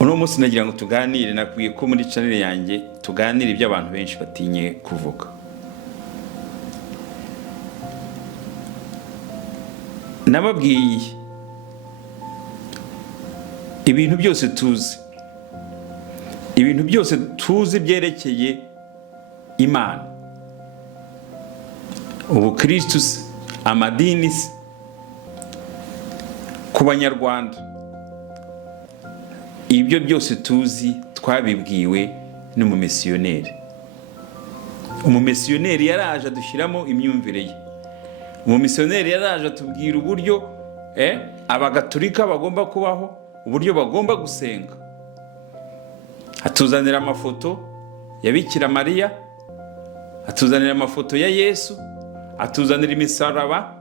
uno munsi nagira ngo tuganire, nakwiye ko muri channel yanjye tuganire ibyo abantu benshi batinye kuvuga. Nababwiye ibintu byose tuzi byerekeye Imana, ubukristo, amadini, ku banyarwanda, ibyo byose tuzi twabibwiwe n'umumisiyoneri. Umumisiyoneri yaraje adushyiramo imyumvire ye. Umumisiyoneri yaraje atubwira uburyo abagatolika bagomba kubaho, uburyo bagomba gusenga. Atuzanira amafoto ya Bikira Mariya, atuzanira amafoto ya Yesu, atuzanira imisaraba,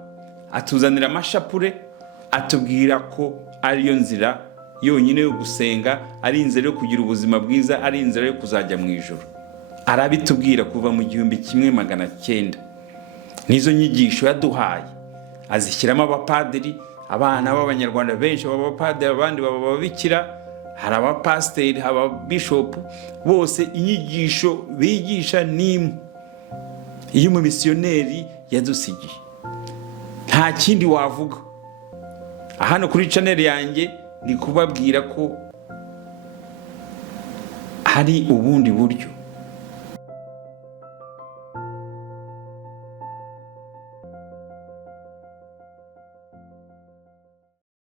atuzanira amashapure, atubwira ko ariyo nzira yonyine yo gusenga, ari inzira yo kugira ubuzima bwiza, ari inzira yo kuzajya mu ijuru. Arabitubwira kuva mu 1900. Nizo nyigisho yaduhaye, azishyiramo abapadiri, abana b'abanyarwanda benshi b'abapadiri, abandi b'ababikira, hari abapasiteri, ababishopu, bose inyigisho bigisha nimwe iyo umumisiyoneri yadusigiye. Nta kindi wavuga. Hano kuri channel yanjye ni kubabwira ko hari ubundi buryo